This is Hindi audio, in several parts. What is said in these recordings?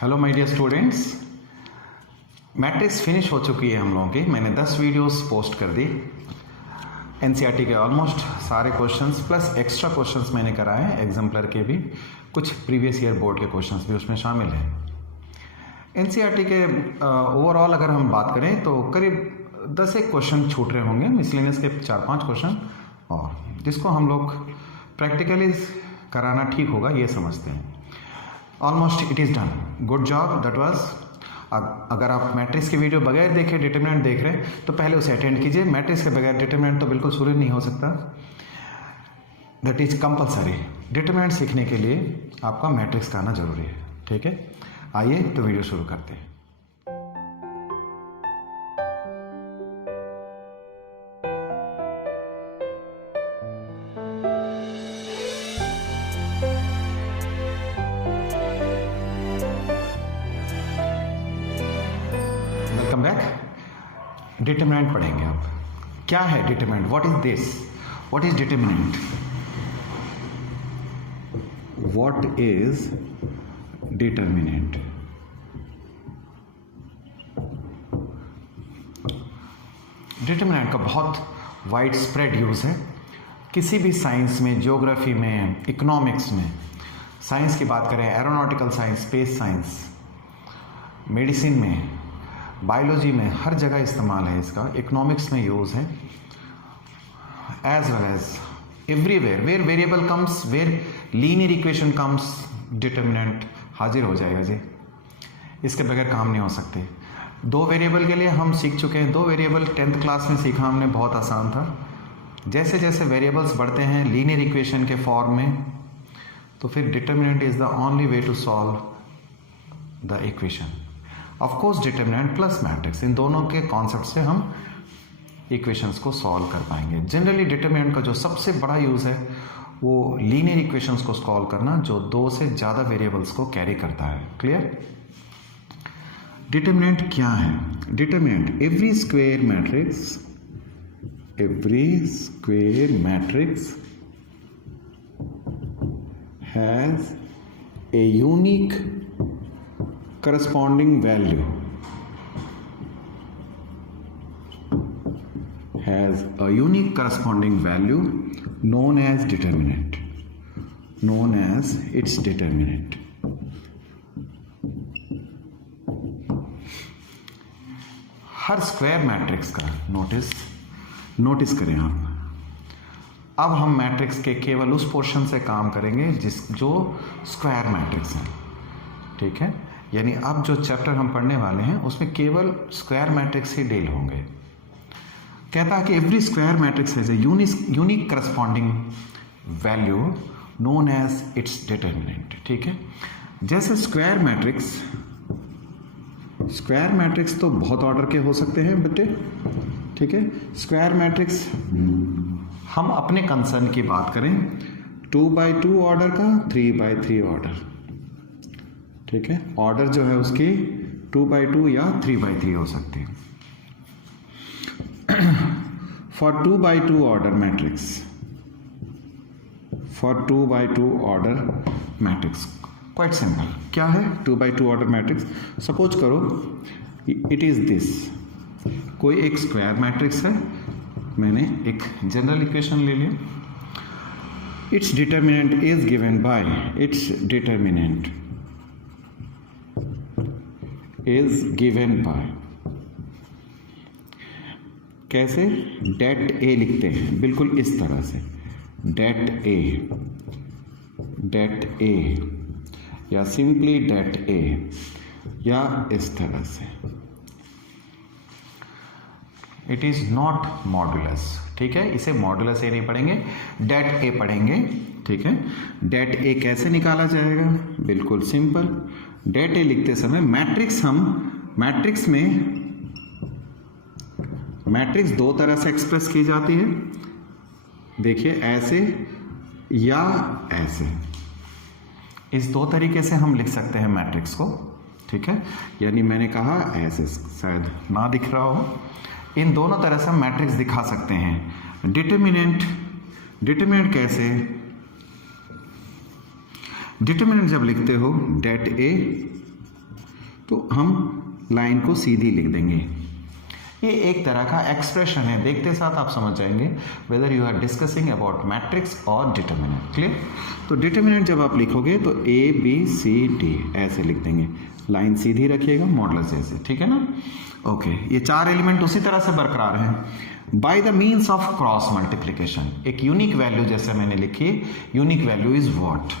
Hello my dear students, matrix finish हो चुकी है हम लोगों की। मैंने 10 वीडियोस पोस्ट कर दी। एनसीईआरटी के ऑलमोस्ट सारे क्वेश्चंस प्लस एक्स्ट्रा क्वेश्चंस मैंने कराए हैं, एग्जाम्पलर के भी, कुछ प्रीवियस ईयर बोर्ड के क्वेश्चंस भी उसमें शामिल हैं। एनसीईआरटी के ओवरऑल अगर हम बात करें तो करीब 10 एक क्वेश्चन छूट रहे होंगे, मिसलेनियस के 4-5 क्वेश्चन, और जिसको हम लोग प्रैक्टिकली कराना ठीक होगा ये समझते हैं। Almost it is done, good job, that was. अगर आप मैट्रिक्स की वीडियो बगैर देखे डिटरमिनेंट देख रहे हैं तो पहले उसे अटेंड कीजिए। मैट्रिक्स के बगैर डिटरमिनेंट तो बिल्कुल शुरू नहीं हो सकता, दैट इज कंपलसरी। डिटरमिनेंट सीखने के लिए आपका मैट्रिक्स का आना जरूरी है, ठीक है। आइए तो वीडियो शुरू करते हैं। Welcome back. डिटरमिनेंट पढ़ेंगे आप। क्या है determinant? What is this? What is determinant? What is determinant? Determinant का बहुत वाइड स्प्रेड यूज है किसी भी साइंस में, ज्योग्राफी में, इकोनॉमिक्स में। साइंस की बात करें, aeronautical science, space science, medicine में, बायोलॉजी में, हर जगह इस्तेमाल है इसका। इकोनॉमिक्स में यूज़ है, as well as everywhere where variable comes, where linear equation comes, determinant हाजिर हो जाएगा जी। इसके बगैर काम नहीं हो सकते। 2 वेरिएबल के लिए हम सीख चुके हैं। 2 वेरिएबल 10th क्लास में सीखा हमने, बहुत आसान था। जैसे जैसे वेरिएबल्स बढ़ते हैं लीनियर इक्वेशन के फॉर्म में, तो फिर determinant is the only way to solve the equation. Of course determinant plus matrix, इन दोनों के कॉन्सेप्ट से हम इक्वेशंस को सॉल्व कर पाएंगे। जनरली डिटरमिनेंट का जो सबसे बड़ा यूज़ है वो लीनियर इक्वेशंस को सॉल्व करना, जो 2 से ज़्यादा वेरिएबल्स को कैरी करता है। क्लियर? डिटरमिनेंट क्या है? Determinant, every square matrix has a unique corresponding value, has a unique corresponding value known as determinant, known as its determinant. Her square matrix का नोटिस करें आप। अब हम मैट्रिक्स के केवल उस पोर्शन से काम करेंगे जो स्क्वायर मैट्रिक्स है, ठीक है। यानी अब जो चैप्टर हम पढ़ने वाले हैं उसमें केवल स्क्वायर मैट्रिक्स ही डील होंगे। कहता है कि every square matrix has a unique corresponding value known as its determinant, ठीक है। जैसे स्क्वायर मैट्रिक्स तो बहुत ऑर्डर के हो सकते हैं बच्चे, ठीक है। स्क्वायर मैट्रिक्स हम अपने कंसर्न की बात करें, 2x2 ऑर्डर का, 3x3 ऑर्डर, ठीक है। ऑर्डर जो है उसकी 2x2 या 3x3 हो सकती है। For 2x2 order matrix, quite simple. क्या है 2x2 ऑर्डर मैट्रिक्स? सपोज करो इट इज दिस, कोई एक स्क्वायर मैट्रिक्स है, मैंने एक जनरल इक्वेशन ले लिया। It's determinant is given by, it's determinant is given by, कैसे? डेट ए लिखते हैं, बिल्कुल इस तरह से, डेट ए या सिंपली डेट ए, या इस तरह से। इट इज नॉट मॉडुलस, ठीक है। इसे मॉडुलस ए नहीं पढ़ेंगे, डेट ए पढ़ेंगे, ठीक है। डेट ए कैसे निकाला जाएगा? बिल्कुल सिंपल। डेट ए लिखते समय मैट्रिक्स 2 तरह से एक्सप्रेस की जाती है। देखिए, ऐसे या ऐसे, इस 2 तरीके से हम लिख सकते हैं मैट्रिक्स को, ठीक है। यानी मैंने कहा ऐसे, शायद ना दिख रहा हो, इन दोनों तरह से हम मैट्रिक्स दिखा सकते हैं। डिटरमिनेंट कैसे? डिटरमिनेंट जब लिखते हो डेट ए तो हम लाइन को सीधी लिख देंगे। ये एक तरह का एक्सप्रेशन है, देखते साथ आप समझ जाएंगे whether you are discussing about matrix और डिटर्मिनेंट। क्लियर? तो डिटर्मिनेंट जब आप लिखोगे तो ए बी सी डी ऐसे लिख देंगे, लाइन सीधी रखिएगा मॉडुलस ऐसे, ठीक है ना? ओके, ये चार एलिमेंट उसी तरह से बरकरार हैं by the means of cross multiplication. एक यूनिक वैल्यू जैसे मैंने लिखी, unique value is what?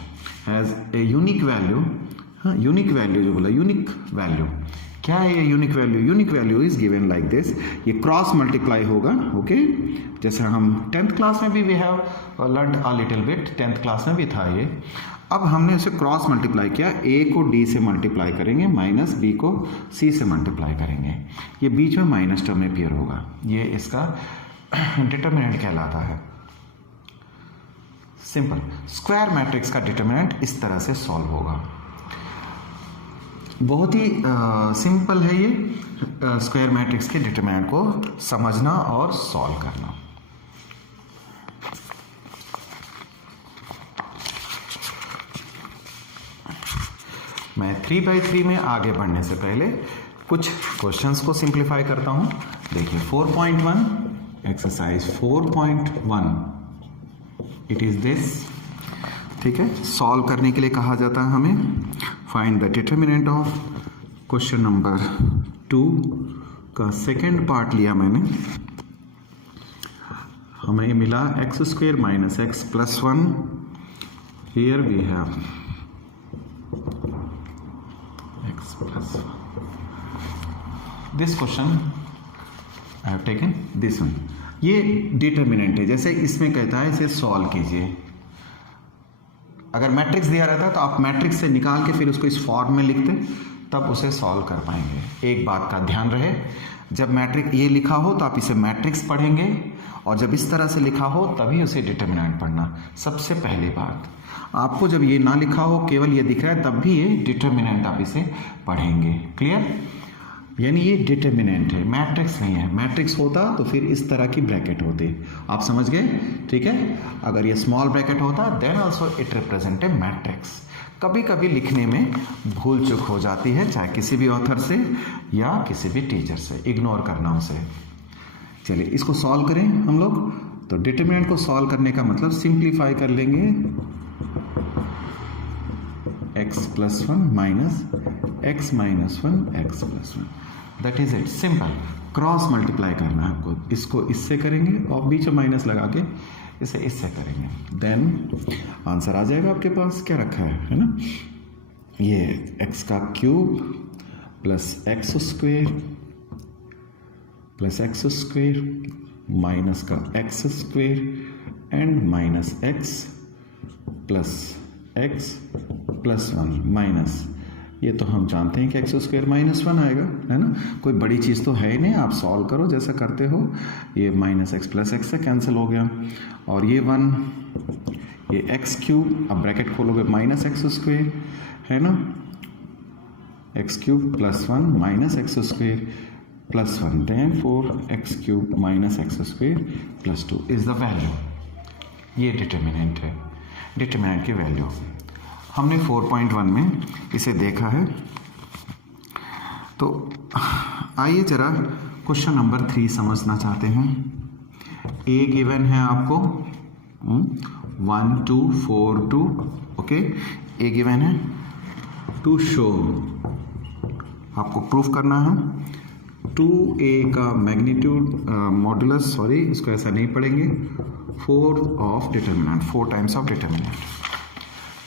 As a unique value, हाँ यूनिक वैल्यू जो बोला, यूनिक वैल्यू क्या है ये unique value? Unique value is given like this, ये क्रॉस मल्टीप्लाई होगा। ओके, जैसे हम 10th क्लास में भी we have learned a little bit, 10th class में भी था ये। अब हमने इसे क्रॉस मल्टीप्लाई किया, ए को डी से मल्टीप्लाई करेंगे माइनस बी को सी से मल्टीप्लाई करेंगे, ये बीच में माइनस टर्म अपीयर होगा, ये इसका डिटर्मिनेंट कहलाता है। सिंपल स्क्वायर मैट्रिक्स का डिटर्मिनेंट इस तरह से सॉल्व होगा। बहुत ही सिंपल है ये स्क्वायर मैट्रिक्स के डिटरमिनेंट को समझना और सॉल्व करना। मैं 3/3 में आगे बढ़ने से पहले कुछ क्वेश्चंस को सिंप्लीफाई करता हूं। देखिए 4.1 एक्सरसाइज 4.1 इट इज दिस, ठीक है। सॉल्व करने के लिए कहा जाता है हमें find the determinant of question number 2 का सेकेंड पार्ट लिया मैंने, हमें मिला x square minus x plus 1, here we have x plus 1। This question I have taken this one, ये डिटर्मिनेंट है। जैसे इसमें कहता है इसे सॉल्व कीजिए, अगर मैट्रिक्स दिया रहता तो आप मैट्रिक्स से निकाल के फिर उसको इस फॉर्म में लिखते, तब उसे सॉल्व कर पाएंगे। एक बात का ध्यान रहे, जब मैट्रिक्स ये लिखा हो तो आप इसे मैट्रिक्स पढ़ेंगे, और जब इस तरह से लिखा हो तभी उसे डिटर्मिनेंट पढ़ना। सबसे पहली बात, आपको जब ये ना लिखा हो केवल ये दिख रहा है तब भी ये डिटर्मिनेंट आप इसे पढ़ेंगे। क्लियर? यानी ये डिटर्मिनेंट है, मैट्रिक्स नहीं है। मैट्रिक्स होता तो फिर इस तरह की ब्रैकेट होती, आप समझ गए? ठीक है, अगर ये स्मॉल ब्रैकेट होता then also it represent a matrix. कभी कभी लिखने में भूल चूक हो जाती है, चाहे किसी भी ऑथर से या किसी भी टीचर से, इग्नोर करना उसे। चलिए इसको सॉल्व करें हम लोग। तो डिटर्मिनेंट को सॉल्व करने का मतलब सिंप्लीफाई कर लेंगे, x plus 1 minus x minus 1 x plus 1, that is it. Simple cross multiply करना है आपको, इसको इससे करेंगे और बीच में माइनस लगा के इसे इससे करेंगे, देन आंसर आ जाएगा आपके पास। क्या रखा है ना, ये x का cube plus X square plus X square minus का X square and minus x plus 1 minus, ये तो हम जानते हैं कि एक्स स्क्वेयर माइनस 1 आएगा, है ना। कोई बड़ी चीज़ तो है ही नहीं, आप सॉल्व करो जैसा करते हो। ये माइनस एक्स प्लस एक्स से कैंसिल हो गया, और ये 1, ये एक्स क्यूब, अब ब्रैकेट खोलोगे माइनस एक्स स्क्वेयर, है ना, x cube plus 1 minus x square plus 1, then 4x cube minus x square plus 2 is the value. ये डिटर्मिनेंट है, डिटर्मिनेंट की वैल्यू हमने 4.1 में इसे देखा है। तो आइए जरा क्वेश्चन नंबर 3 समझना चाहते हैं। ए गिवन है आपको 1 2 4 2, ओके। ए गिवन है, टू शो आपको प्रूफ करना है 2a का मैग्नीट्यूड मॉडुलस, सॉरी इसको ऐसा नहीं पढ़ेंगे, 4 of determinant, 4 times of determinant,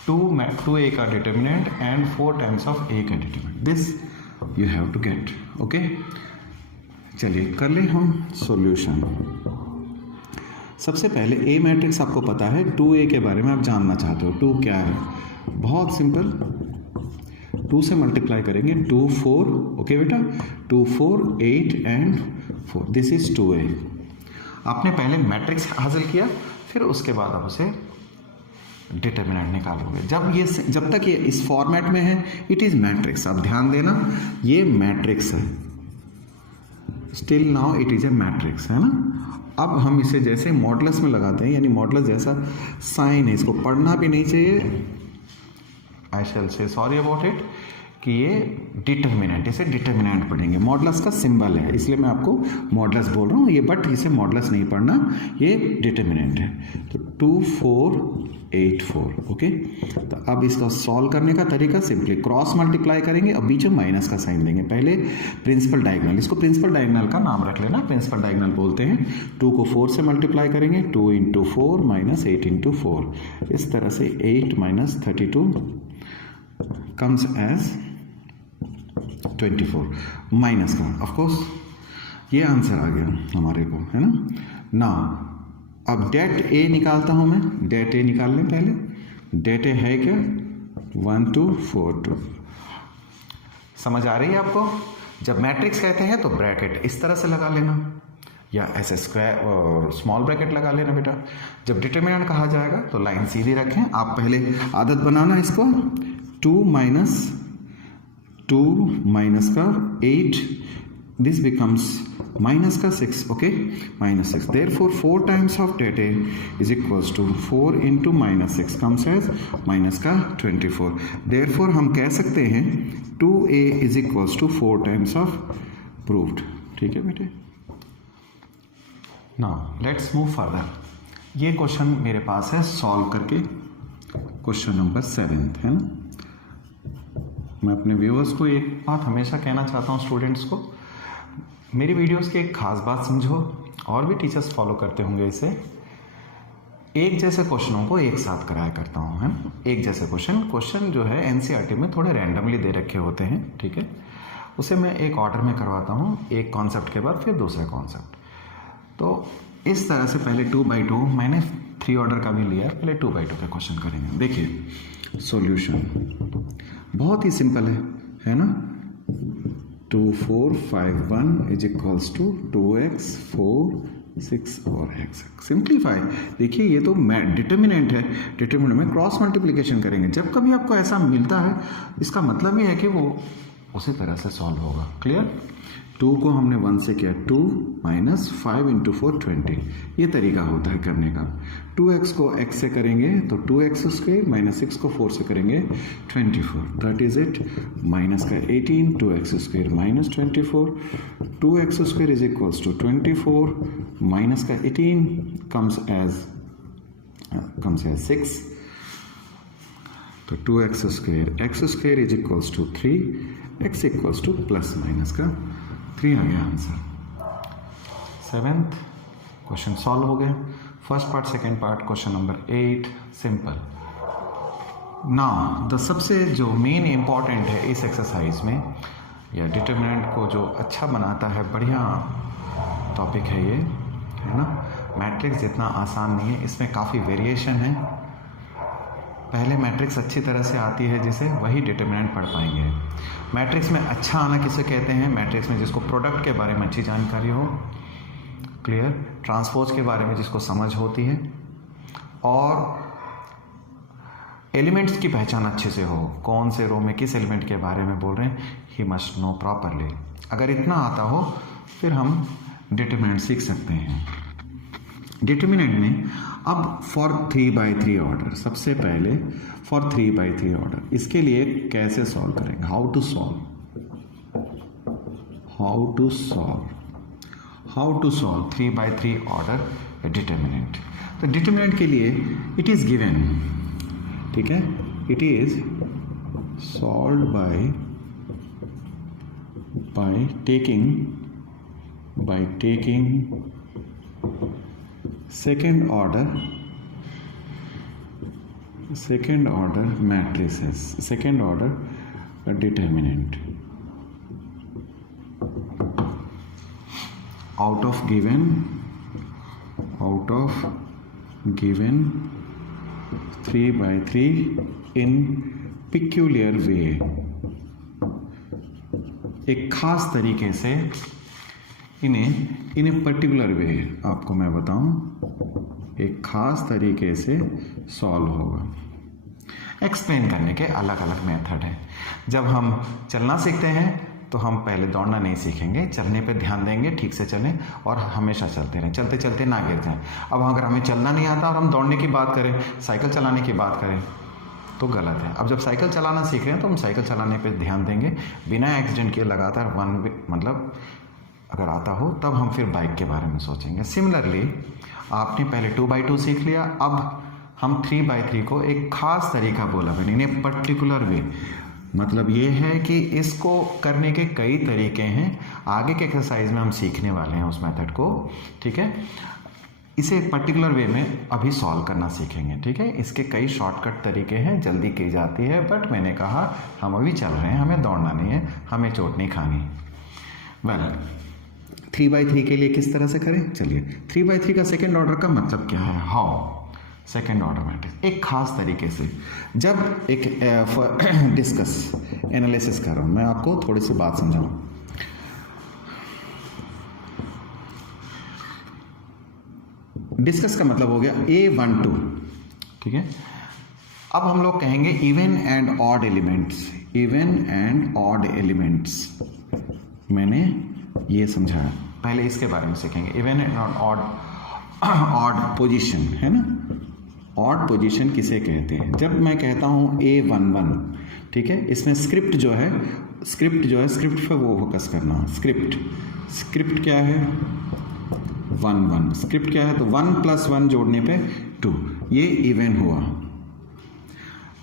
2a का determinant and 4 times of a का determinant, this you have to get, okay. चलिए कर ले हम सॉल्यूशन। सबसे पहले a मैट्रिक्स आपको पता है, 2a के बारे में आप जानना चाहते हो, 2 क्या है? बहुत सिंपल, 2 से मल्टीप्लाई करेंगे, 2 4, ओके बेटा, 2 4 8 एंड 4, दिस इज 2a। आपने पहले मैट्रिक्स हासिल किया, फिर उसके बाद आप उसे डिटर्मिनेंट निकालोगे। जब तक ये इस फॉर्मेट में है इट इज मैट्रिक्स। आप ध्यान देना, ये मैट्रिक्स है, still now it is a matrix, है ना। अब हम इसे जैसे मॉडुलस में लगाते हैं, यानी मॉडुलस जैसा साइन है, इसको पढ़ना भी नहीं चाहिए, आई शैल से सॉरी अबाउट इट। कि ये डिटर्मिनेंट, इसे डिटर्मिनेंट पढ़ेंगे। मॉडुलस का सिंबल है, इसलिए मैं आपको मॉडुलस बोल रहा हूँ ये, बट इसे मॉडुलस नहीं पढ़ना, ये डिटर्मिनेंट है। तो 2484, ओके। तो अब इसका सॉल्व करने का तरीका सिंपली क्रॉस मल्टीप्लाई करेंगे और बीच में माइनस का साइन देंगे। पहले प्रिंसिपल डायगोनल, इसको प्रिंसिपल डायगोनल का नाम रख लेना, प्रिंसिपल डायगोनल बोलते हैं। 2 को 4 से मल्टीप्लाई करेंगे, 2 × 4 माइनस 8 × 4, इस तरह से 8 माइनस 32 कम्स एज 24 माइनस का, ऑफ कोर्स ये आंसर आ गया हमारे को, है ना। ना अब डेट ए निकालता हूं मैं, डेट ए निकाल लें पहले। डेट ए है क्या, 1242। समझ आ रही है आपको? जब मैट्रिक्स कहते हैं तो ब्रैकेट इस तरह से लगा लेना, या ऐसे स्क्वायर और स्मॉल ब्रैकेट लगा लेना बेटा। जब डिटर्मिनेंट कहा जाएगा तो लाइन सीधी रखें। आप पहले आदत बनाना इसको, 2 माइनस का 8, this becomes minus का 6, okay, minus 6. Therefore 4 times of det A is equals to 4 into minus 6 comes as minus का 24. Therefore हम कह सकते हैं 2A is equals to 4 times of proved. ठीक है बेटे। Now let's move further. ये क्वेश्चन मेरे पास है सॉल्व करके, क्वेश्चन नंबर 7 है ना। मैं अपने व्यूअर्स को एक बात हमेशा कहना चाहता हूँ, स्टूडेंट्स को, मेरी वीडियोस की एक खास बात समझो, और भी टीचर्स फॉलो करते होंगे इसे। एक जैसे क्वेश्चनों को एक साथ कराया करता हूँ, है ना। एक जैसे क्वेश्चन जो है एनसीईआरटी में थोड़े रैंडमली दे रखे होते हैं, ठीक है, उसे मैं एक ऑर्डर में करवाता हूँ, एक कॉन्सेप्ट के बाद फिर दूसरा कॉन्सेप्ट। तो इस तरह से पहले 2/2, मैंने 3 ऑर्डर का भी लिया है, पहले 2/2 के क्वेश्चन करेंगे। देखिए सॉल्यूशन बहुत ही सिंपल है ना। 2451 इज इक्वल्स टू 2x 4 6 और x। सिंप्लीफाई, देखिए ये तो डिटर्मिनेंट है, डिटर्मिनेंट में क्रॉस मल्टीप्लिकेशन करेंगे। जब कभी आपको ऐसा मिलता है, इसका मतलब ये है कि वो उसी तरह से सॉल्व होगा। क्लियर? 2 को हमने 1 से किया, 2 माइनस 5 × 4 20, ये तरीका होता है करने का। 2x को x से करेंगे तो 2x² माइनस 6 को 4 से करेंगे 24, दैट इज इट। माइनस का 18, 2x² minus 24, 2x² is equals to 24 minus का 18 कम्स एज 6। तो 2x² x² is equals to 3, x equals to plus minus का 3 आ गया आंसर। 7th क्वेश्चन सॉल्व हो गए। First part, second part, question number 8 simple. Now the सबसे जो मेन इंपॉर्टेंट है इस एक्सरसाइज में, या डिटर्मिनेंट को जो अच्छा बनाता है, बढ़िया टॉपिक है ये, है ना। मैट्रिक्स जितना आसान नहीं है, इसमें काफ़ी वेरिएशन है। पहले मैट्रिक्स अच्छी तरह से आती है जिसे, वही डिटर्मिनेंट पढ़ पाएंगे। मैट्रिक्स में अच्छा आना किसे कहते हैं? मैट्रिक्स में जिसको प्रोडक्ट के बारे में अच्छी जानकारी हो, क्लियर, ट्रांसपोज के बारे में जिसको समझ होती है, और एलिमेंट्स की पहचान अच्छे से हो, कौन से रो में किस एलिमेंट के बारे में बोल रहे हैं, ही मस्ट नो प्रॉपरली। अगर इतना आता हो फिर हम डिटर्मिनेंट सीख सकते हैं। डिटर्मिनेंट में अब फॉर 3/3 ऑर्डर, सबसे पहले फॉर 3/3 ऑर्डर, इसके लिए कैसे सॉल्व करेंगे? How to solve 3/3 order determinant. तो डिटर्मिनेंट के लिए इट इज गिवन, ठीक है, it is solve by taking second order matrices, second order determinant out of given 3/3 in peculiar way, एक खास तरीके से इन्हें पर्टिकुलर वे, आपको मैं बताऊं, एक खास तरीके से सॉल्व होगा। एक्सप्लेन करने के अलग अलग मेथड हैं। जब हम चलना सीखते हैं तो हम पहले दौड़ना नहीं सीखेंगे, चलने पे ध्यान देंगे, ठीक से चलें और हमेशा चलते रहें, चलते चलते ना गिर जाएं। अब अगर हमें चलना नहीं आता और हम दौड़ने की बात करें, साइकिल चलाने की बात करें, तो गलत है। अब जब साइकिल चलाना सीख रहे हैं तो हम साइकिल चलाने पे ध्यान देंगे बिना एक्सीडेंट किए, लगातार मतलब अगर आता हो तब हम फिर बाइक के बारे में सोचेंगे। सिमिलरली आपने पहले 2x2 सीख लिया, अब हम 3x3 को एक खास तरीका बोला मैंने, इन पर्टिकुलर वे। मतलब ये है कि इसको करने के कई तरीके हैं, आगे के एक्सरसाइज में हम सीखने वाले हैं उस मेथड को, ठीक है। इसे पर्टिकुलर वे में अभी सॉल्व करना सीखेंगे, ठीक है। इसके कई शॉर्टकट तरीके हैं, जल्दी की जाती है, बट मैंने कहा हम अभी चल रहे हैं, हमें दौड़ना नहीं है, हमें चोट नहीं खानी। वेल 3x3 के लिए किस तरह से करें, चलिए। 3x3 का सेकेंड ऑर्डर का मतलब क्या है, हाउ सेकेंड ऑर्डर मैट्रिक्स एक खास तरीके से। जब एक डिस्कस एनालिसिस कर रहा हूँ, मैं आपको थोड़ी सी बात समझाऊँ। डिस्कस का मतलब हो गया A12, ठीक है। अब हम लोग कहेंगे even and odd elements, even and odd elements, मैंने ये समझाया। पहले इसके बारे में सीखेंगे, इवन एंड ऑड पोजीशन, है ना। ऑड पोजीशन किसे कहते हैं, जब मैं कहता हूँ A11, ठीक है, इसमें स्क्रिप्ट जो है स्क्रिप्ट पे वो फोकस करना। स्क्रिप्ट क्या है, 1 स्क्रिप्ट क्या है, तो 1 + 1 जोड़ने पे 2, ये इवन हुआ,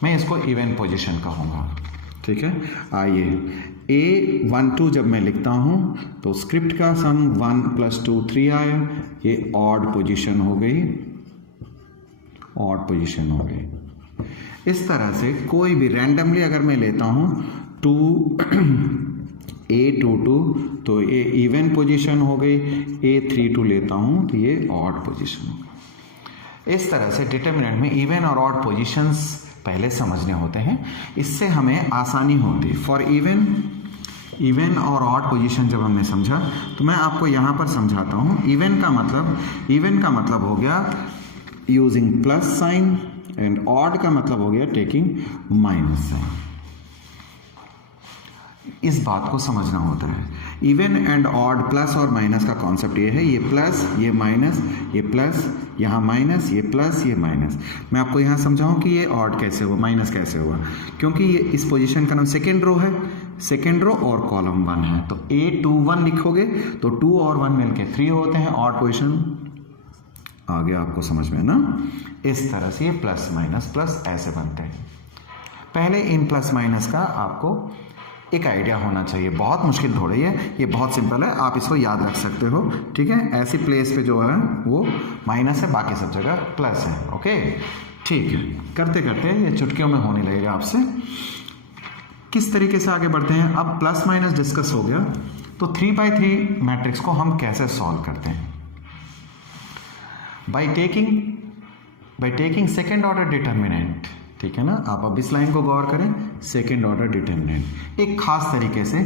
मैं इसको इवन पोजीशन कहूँगा, ठीक है। आइए A12 जब मैं लिखता हूँ तो स्क्रिप्ट का सम 1 + 2 3 आया, ये ऑड पोजीशन हो गई, ऑड पोजीशन हो गई। इस तरह से कोई भी रैंडमली अगर मैं लेता हूँ A22 तो ये इवन पोजीशन हो गई, A32 लेता हूँ तो ये ऑड पोजीशन हो गई। इस तरह से डिटरमिनेंट में इवन और ऑड पोजीशंस पहले समझने होते हैं, इससे हमें आसानी होती। फॉर इवन और ऑड पोजीशन जब हमने समझा तो मैं आपको यहाँ पर समझाता हूँ। इवन का मतलब हो गया using plus sign, and odd का मतलब हो गया टेकिंग माइनस साइन। इस बात को समझना होता है। इवन एंड ऑड, प्लस और माइनस का कॉन्सेप्ट ये है, ये प्लस ये माइनस, ये प्लस यहाँ माइनस, ये प्लस ये माइनस। मैं आपको यहाँ समझाऊं कि ये ऑड कैसे हुआ, माइनस कैसे हुआ, क्योंकि ये इस पोजीशन का नाम सेकेंड रो है, सेकेंड रो और कॉलम 1 है, तो A21 लिखोगे तो 2 और 1 मिलके 3 होते हैं, ऑड पोजीशन आ गया आपको समझ में ना। इस तरह से ये प्लस माइनस प्लस ऐसे बनते हैं। पहले इन प्लस माइनस का आपको एक आइडिया होना चाहिए, बहुत मुश्किल थोड़ी है, ये बहुत सिंपल है, आप इसको याद रख सकते हो, ठीक है। ऐसी प्लेस पे जो है वो माइनस है, बाकी सब जगह प्लस है, ओके, ठीक है। करते करते ये चुटकियों में होने लगेगा आपसे। किस तरीके से आगे बढ़ते हैं, अब प्लस माइनस डिस्कस हो गया, तो 3x3 मैट्रिक्स को हम कैसे सॉल्व करते हैं, by taking second order determinant, ठीक है ना। आप अब इस लाइन को गौर करें, सेकेंड ऑर्डर डिटर्मिनेंट एक खास तरीके से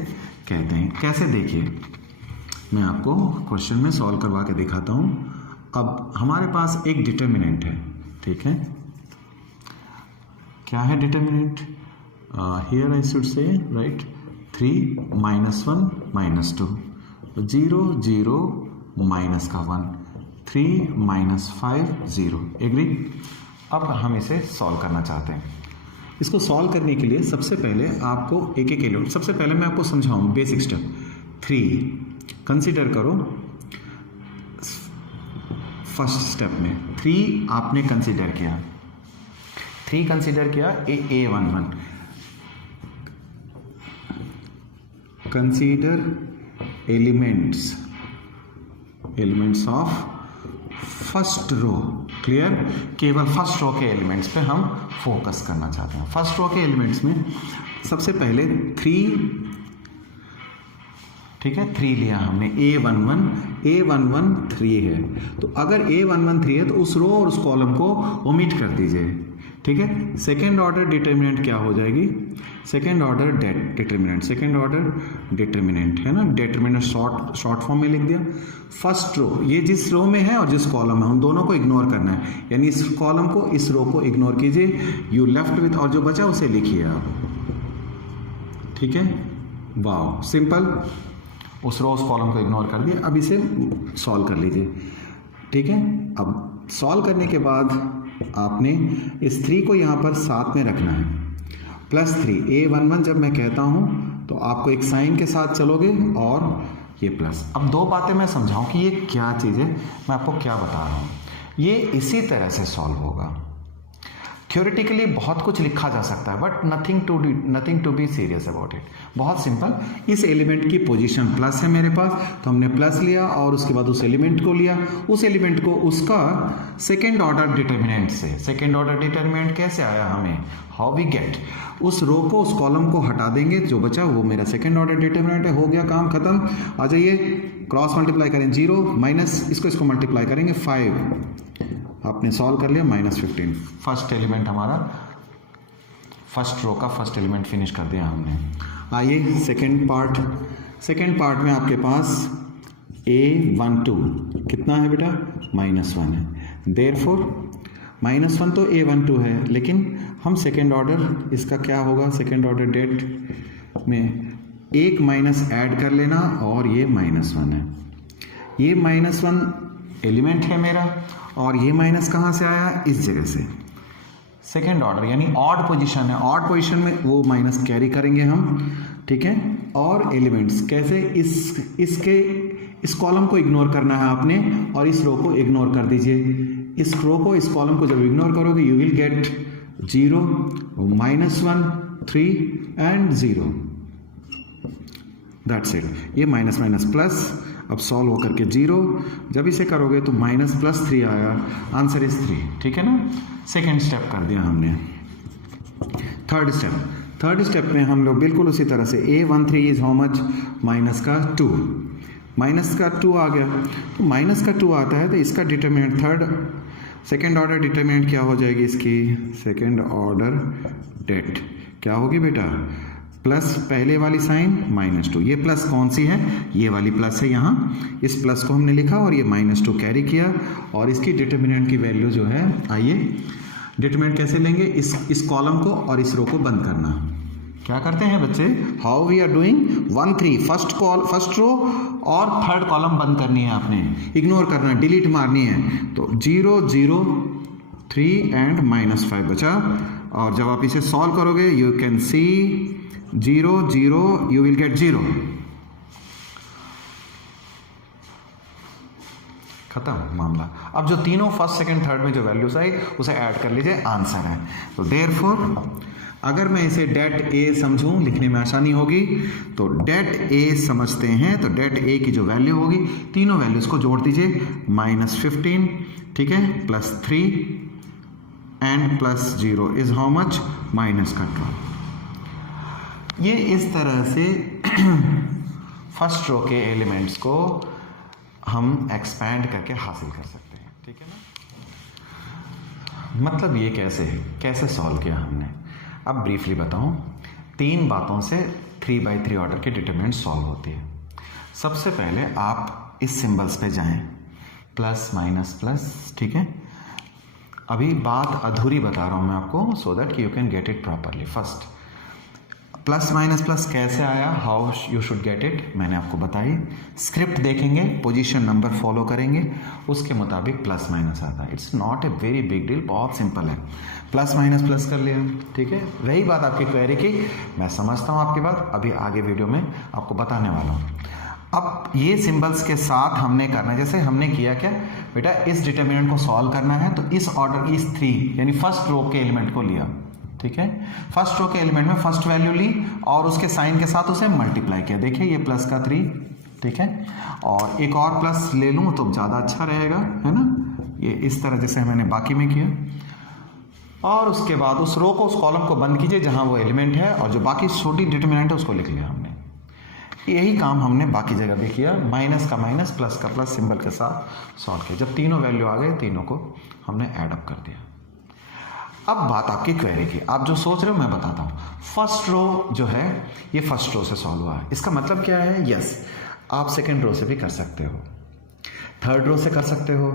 कहते हैं। कैसे, देखिए मैं आपको क्वेश्चन में सॉल्व करवा के दिखाता हूं। अब हमारे पास एक डिटर्मिनेंट है, ठीक है, क्या है determinant, here I should say right 3 - 1 - 2 0 0 minus का 1 3 - 5 0, एग्री। अब हम इसे सॉल्व करना चाहते हैं। इसको सॉल्व करने के लिए सबसे पहले आपको एक एलिमेंट, सबसे पहले मैं आपको समझाऊं बेसिक स्टेप। 3 कंसीडर करो, फर्स्ट स्टेप में 3 आपने कंसीडर किया, 3 कंसीडर किया, A11 consider elements of first row, clear. केवल फर्स्ट रो के एलिमेंट्स पे हम फोकस करना चाहते हैं। फर्स्ट रो के एलिमेंट्स में सबसे पहले 3, ठीक है, 3 लिया हमने, A11 3 है, तो अगर A11 3 है तो उस रो और उस कॉलम को ओमिट कर दीजिए, ठीक है। सेकेंड ऑर्डर डिटर्मिनेंट क्या हो जाएगी, सेकेंड ऑर्डर डिटर्मिनेंट है ना, डिटर्मिनेंट शॉर्ट फॉर्म में लिख दिया। फर्स्ट रो, ये जिस रो में है और जिस कॉलम में, उन दोनों को इग्नोर करना है, यानी इस कॉलम को इस रो को इग्नोर कीजिए, यू लेफ्ट विथ, और जो बचा उसे लिखिए आप, ठीक है। वाओ, सिंपल, उस रो उस कॉलम को इग्नोर कर दिया। अब इसे सॉल्व कर लीजिए, ठीक है। अब सॉल्व करने के बाद आपने इस 3 को यहाँ पर साथ में रखना है, +3 A11 जब मैं कहता हूँ तो आपको एक साइन के साथ चलोगे और ये प्लस। अब दो बातें मैं समझाऊं कि ये क्या चीज़ है, मैं आपको क्या बता रहा हूँ। ये इसी तरह से सॉल्व होगा। थ्योरेटिकली बहुत कुछ लिखा जा सकता है but nothing to be serious about it. बहुत सिंपल, इस एलिमेंट की पोजीशन प्लस है मेरे पास, तो हमने प्लस लिया और उसके बाद उस एलिमेंट को लिया, उस एलिमेंट को उसका सेकेंड ऑर्डर डिटर्मिनेंट से, सेकेंड ऑर्डर डिटर्मिनेंट कैसे आया हमें, हाउ वी गेट, उस रो को उस कॉलम को हटा देंगे, जो बचा वो मेरा सेकेंड ऑर्डर डिटर्मिनेंट है। हो गया काम खत्म। आ जाइए, क्रॉस मल्टीप्लाई करें 0 माइनस इसको मल्टीप्लाई करेंगे 5, आपने सॉल्व कर लिया -15। फर्स्ट एलिमेंट हमारा, फर्स्ट रो का फर्स्ट एलिमेंट फिनिश कर दिया हमने। आइए सेकेंड पार्ट में आपके पास A12 कितना है बेटा, -1 है। देयरफॉर -1 तो A12 है, लेकिन हम सेकेंड ऑर्डर, इसका क्या होगा, सेकेंड ऑर्डर डेट में एक माइनस ऐड कर लेना और ये -1 है। ये -1 एलिमेंट है मेरा और ये माइनस कहाँ से आया, इस जगह से। सेकेंड ऑर्डर यानी ऑड पोजीशन है, ऑड पोजीशन में वो माइनस कैरी करेंगे हम, ठीक है। और एलिमेंट्स कैसे, इस कॉलम को इग्नोर करना है आपने और इस रो को इग्नोर कर दीजिए। इस रो को, इस कॉलम को जब इग्नोर करोगे you will get 0, -1, 3 and 0, that's it. ये माइनस माइनस प्लस, अब सॉल्व होकर के 0, जब इसे करोगे तो -+3 आया, आंसर इज 3, ठीक है ना। सेकेंड स्टेप कर दिया हमने। थर्ड स्टेप में हम लोग बिल्कुल उसी तरह से A13 इज हाउ मच, -2, -2 आ गया, तो -2 आता है तो इसका डिटर्मिनेंट सेकेंड ऑर्डर डिटर्मिनेंट क्या हो जाएगी, इसकी सेकेंड ऑर्डर डेट क्या होगी बेटा, प्लस पहले वाली साइन -2, ये प्लस कौन सी है, ये वाली प्लस है यहाँ, इस प्लस को हमने लिखा और ये -2 कैरी किया और इसकी डिटर्मिनेंट की वैल्यू जो है, आइए डिटर्मिनेंट कैसे लेंगे, इस कॉलम को और इस रो को बंद करना। क्या करते हैं बच्चे, how we are doing, 1 3 first row और थर्ड कॉलम बंद करनी है आपने, इग्नोर करना है, डिलीट मारनी है। तो 0 0 3 एंड -5 बचा, और जब आप इसे सॉल्व करोगे you can see 0 0 you will get 0, खत्म मामला। अब जो तीनों फर्स्ट सेकंड थर्ड में जो वैल्यूज आई उसे ऐड कर लीजिए, आंसर है। तो देयरफॉर अगर मैं इसे डेट ए समझूं, लिखने में आसानी होगी, तो डेट ए समझते हैं तो डेट ए की जो वैल्यू होगी, तीनों वैल्यूज को जोड़ दीजिए, -15, ठीक है, +3 एंड +0 इज हाउ मच, -12। ये इस तरह से फर्स्ट रो के एलिमेंट्स को हम एक्सपैंड करके हासिल कर सकते हैं, ठीक है ना। मतलब ये कैसे सॉल्व किया हमने, अब ब्रीफली बताऊं। 3 बातों से 3/3 ऑर्डर के डिटरमिनेंट सॉल्व होती है। सबसे पहले आप इस सिंबल्स पे जाएं, प्लस माइनस प्लस, ठीक है। अभी बात अधूरी बता रहा हूं मैं आपको, so that you can get it properly. First plus minus plus कैसे आया, how you should get it, मैंने आपको बताई। स्क्रिप्ट देखेंगे, पोजीशन नंबर फॉलो करेंगे, उसके मुताबिक प्लस माइनस आता है। It's not a very big deal, बहुत सिंपल है। प्लस माइनस प्लस कर लिया, ठीक है। वही बात आपकी क्वेरी की, मैं समझता हूँ आपकी बात, अभी आगे वीडियो में आपको बताने वाला हूँ। अब ये सिंबल्स के साथ हमने करना है, जैसे हमने किया क्या बेटा, इस डिटर्मिनेंट को सॉल्व करना है तो इस ऑर्डर की, इस 3 यानी फर्स्ट रो के एलिमेंट को लिया, ठीक है। फर्स्ट रो के एलिमेंट में फर्स्ट वैल्यू ली और उसके साइन के साथ उसे मल्टीप्लाई किया, देखिए ये प्लस का 3, ठीक है। और एक और प्लस ले लूँ तो ज़्यादा अच्छा रहेगा, है ना, ये इस तरह जैसे मैंने बाकी में किया। और उसके बाद उस रो को, उस कॉलम को बंद कीजिए जहाँ वो एलिमेंट है, और जो बाकी छोटी डिटर्मिनेंट है उसको लिख लिया हमने। यही काम हमने बाकी जगह भी किया, माइनस का माइनस, प्लस का प्लस सिंबल के साथ सॉल्व किया। जब तीनों वैल्यू आ गए, तीनों को हमने ऐड अप कर दिया। अब बात आपकी क्वेरी की, आप जो सोच रहे हो मैं बताता हूँ। फर्स्ट रो जो है ये फर्स्ट रो से सॉल्व हुआ है, इसका मतलब क्या है, यस आप सेकेंड रो से भी कर सकते हो, थर्ड रो से कर सकते हो,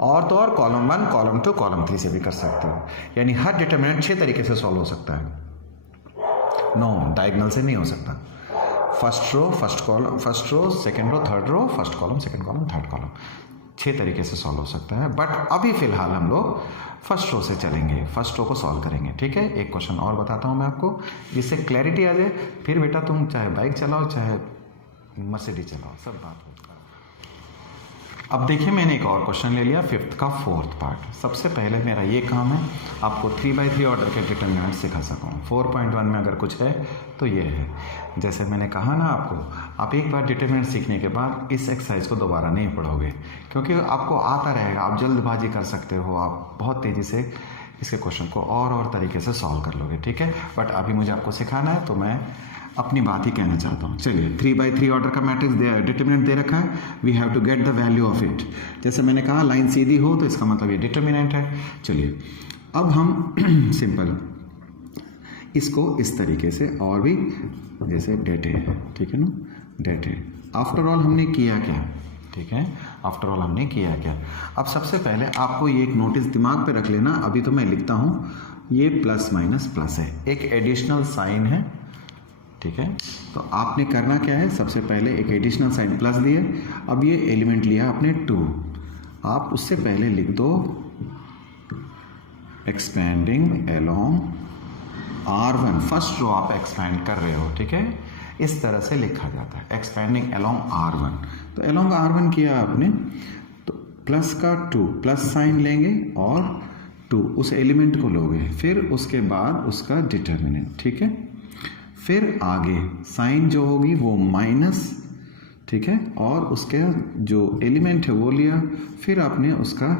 और तो और कॉलम 1, कॉलम 2, कॉलम 3 से भी कर सकते हो। यानी हर डिटर्मिनेंट 6 तरीके से सॉल्व हो सकता है। नो, डायगोनल से नहीं हो सकता। First row, first column, first row, second row, third row, first column, second column, third column, 6 तरीके से सॉल्व हो सकता है, बट अभी फ़िलहाल हम लोग फर्स्ट रो से चलेंगे, फर्स्ट रो को सॉल्व करेंगे। ठीक है, एक क्वेश्चन और बताता हूँ मैं आपको, जिससे क्लैरिटी आ जाए। फिर बेटा तुम चाहे बाइक चलाओ चाहे मर्सिडीज चलाओ, सब बात होता है। अब देखिए, मैंने एक और क्वेश्चन ले लिया, 5th का 4th पार्ट। सबसे पहले मेरा ये काम है आपको 3/3 ऑर्डर के डिटरमिनेंट सिखा सकूँ। 4.1 में अगर कुछ है तो ये है। जैसे मैंने कहा ना आपको, आप एक बार डिटरमिनेंट सीखने के बाद इस एक्सरसाइज को दोबारा नहीं पढ़ोगे, क्योंकि आपको आता रहेगा, आप जल्दबाजी कर सकते हो, आप बहुत तेज़ी से इसके क्वेश्चन को और तरीके से सॉल्व कर लोगे। ठीक है, बट अभी मुझे आपको सिखाना है तो मैं अपनी बात ही कहना चाहता हूँ। चलिए, 3/3 ऑर्डर का मैट्रिक्स डिटरमिनेंट दे रखा है, we have to get the value of it. जैसे मैंने कहा, लाइन सीधी हो तो इसका मतलब ये डिटरमिनेंट है। चलिए, अब हम सिंपल इसको इस तरीके से और भी, जैसे डेट है, ठीक है ना, डेट है। आफ्टर ऑल हमने किया क्या? ठीक है, आफ्टर ऑल हमने किया क्या? अब सबसे पहले आपको ये एक नोटिस दिमाग पे रख लेना, अभी तो मैं लिखता हूँ, ये प्लस माइनस प्लस है, एक एडिशनल साइन है। ठीक है, तो आपने करना क्या है, सबसे पहले एक एडिशनल साइन प्लस दिए। अब ये एलिमेंट लिया आपने 2, आप उससे पहले लिख दो expanding along R1, first row आप एक्सपेंड कर रहे हो। ठीक है, इस तरह से लिखा जाता है, एक्सपेंडिंग अलोंग R1। तो अलोंग R1 किया आपने, तो प्लस का 2, प्लस साइन लेंगे और 2 उस एलिमेंट को लोगे, फिर उसके बाद उसका डिटरमिनेंट। ठीक है, फिर आगे साइन जो होगी वो माइनस, ठीक है, और उसके जो एलिमेंट है वो लिया, फिर आपने उसका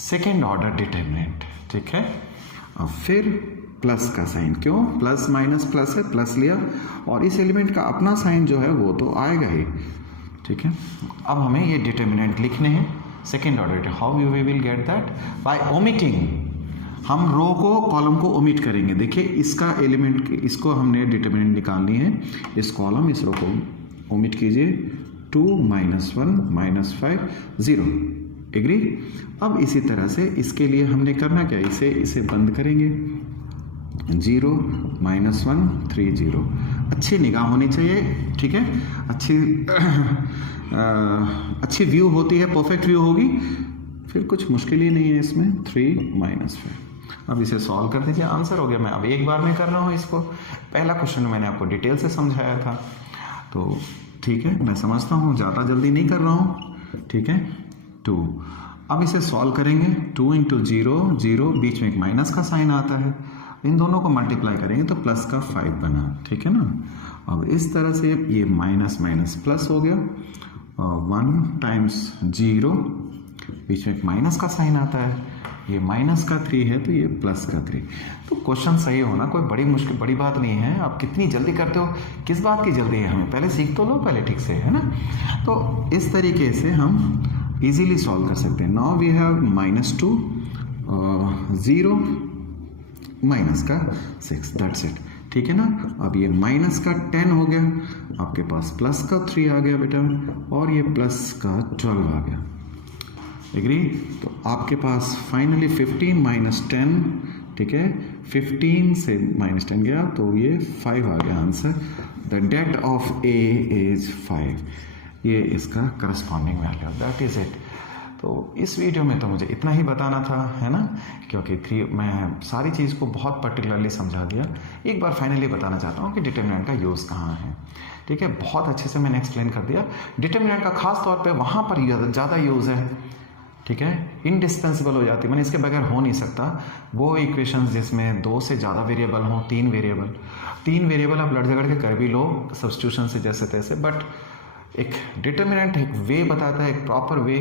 सेकेंड ऑर्डर डिटरमिनेंट। ठीक है, और फिर प्लस का साइन, क्यों, प्लस माइनस प्लस है, प्लस लिया, और इस एलिमेंट का अपना साइन जो है वो तो आएगा ही। ठीक है, अब हमें ये डिटरमिनेंट लिखने हैं, second order. How you we will get that? By omitting. हम रो को, कॉलम को ओमिट करेंगे। देखिए, इसका एलिमेंट, इसको हमने डिटरमिनेंट निकालनी है, इस कॉलम, इस रो को ओमिट कीजिए। 2 -1 -5 0, एग्री। अब इसी तरह से इसके लिए हमने करना क्या, इसे बंद करेंगे, 0 -1 3 0। अच्छी निगाह होनी चाहिए। ठीक है, अच्छी व्यू होती है, परफेक्ट व्यू होगी, फिर कुछ मुश्किल ही नहीं है इसमें। 3 -5। अब इसे सॉल्व कर दीजिए, आंसर हो गया। मैं अब एक बार में कर रहा हूँ इसको, पहला क्वेश्चन मैंने आपको डिटेल से समझाया था, तो ठीक है, मैं समझता हूँ, ज़्यादा जल्दी नहीं कर रहा हूँ। ठीक है, 2। अब इसे सॉल्व करेंगे, 2 × 0 0, बीच में एक माइनस का साइन आता है, इन दोनों को मल्टीप्लाई करेंगे तो प्लस का 5 बना। ठीक है ना, अब इस तरह से ये माइनस माइनस प्लस हो गया, 1 × 0, बीच में एक माइनस का साइन आता है, ये माइनस का 3 है तो ये प्लस का 3। तो क्वेश्चन सही होना कोई बड़ी बात नहीं है। आप कितनी जल्दी करते हो, किस बात की जल्दी है, हमें पहले सीख तो लो पहले ठीक से, है ना। तो इस तरीके से हम इजीली सॉल्व कर सकते हैं। नाउ वी हैव -2 0 माइनस का 6, दैट्स इट। ठीक है ना, अब ये माइनस का 10 हो गया, आपके पास प्लस का 3 आ गया बेटा, और ये प्लस का 12 आ गया, एग्री। तो आपके पास फाइनली 15 - 10, ठीक है, 15 से -10 गया तो ये 5 आ गया answer. The det of a is 5, ये इसका corresponding value, that is it. तो इस वीडियो में तो मुझे इतना ही बताना था, है ना, क्योंकि मैं सारी चीज़ को बहुत पर्टिकुलरली समझा दिया। एक बार फाइनली बताना चाहता हूँ कि डिटरमिनेंट का यूज़ कहाँ है। ठीक है, बहुत अच्छे से मैंने एक्सप्लेन कर दिया। डिटरमिनेंट का खास तौर पे वहाँ पर ज़्यादा यूज़ है। ठीक है, इंडिस्पेंसिबल हो जाती है, मैंने इसके बगैर हो नहीं सकता। वो इक्वेशंस जिसमें 2 से ज़्यादा वेरिएबल हों, 3 वेरिएबल आप लड़ झगड़ के कर भी लो सब्स्टिट्यूशन से जैसे तैसे, बट एक डिटरमिनेंट एक वे बताता है, एक प्रॉपर वे,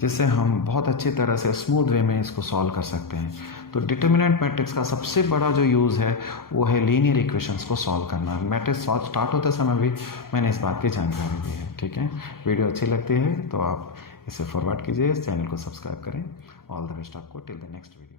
जिससे हम बहुत अच्छी तरह से स्मूथ वे में इसको सॉल्व कर सकते हैं। तो डिटरमिनेंट मैट्रिक्स का सबसे बड़ा जो यूज़ है वो है लीनियर इक्वेशंस को सॉल्व करना। मैट्रिक्स स्टार्ट होते समय भी मैंने इस बात की जानकारी दी है। ठीक है, वीडियो अच्छी लगती है तो आप इसे फॉरवर्ड कीजिए, इस चैनल को सब्सक्राइब करें। ऑल द बेस्ट आपको, टिल द नेक्स्ट वीडियो।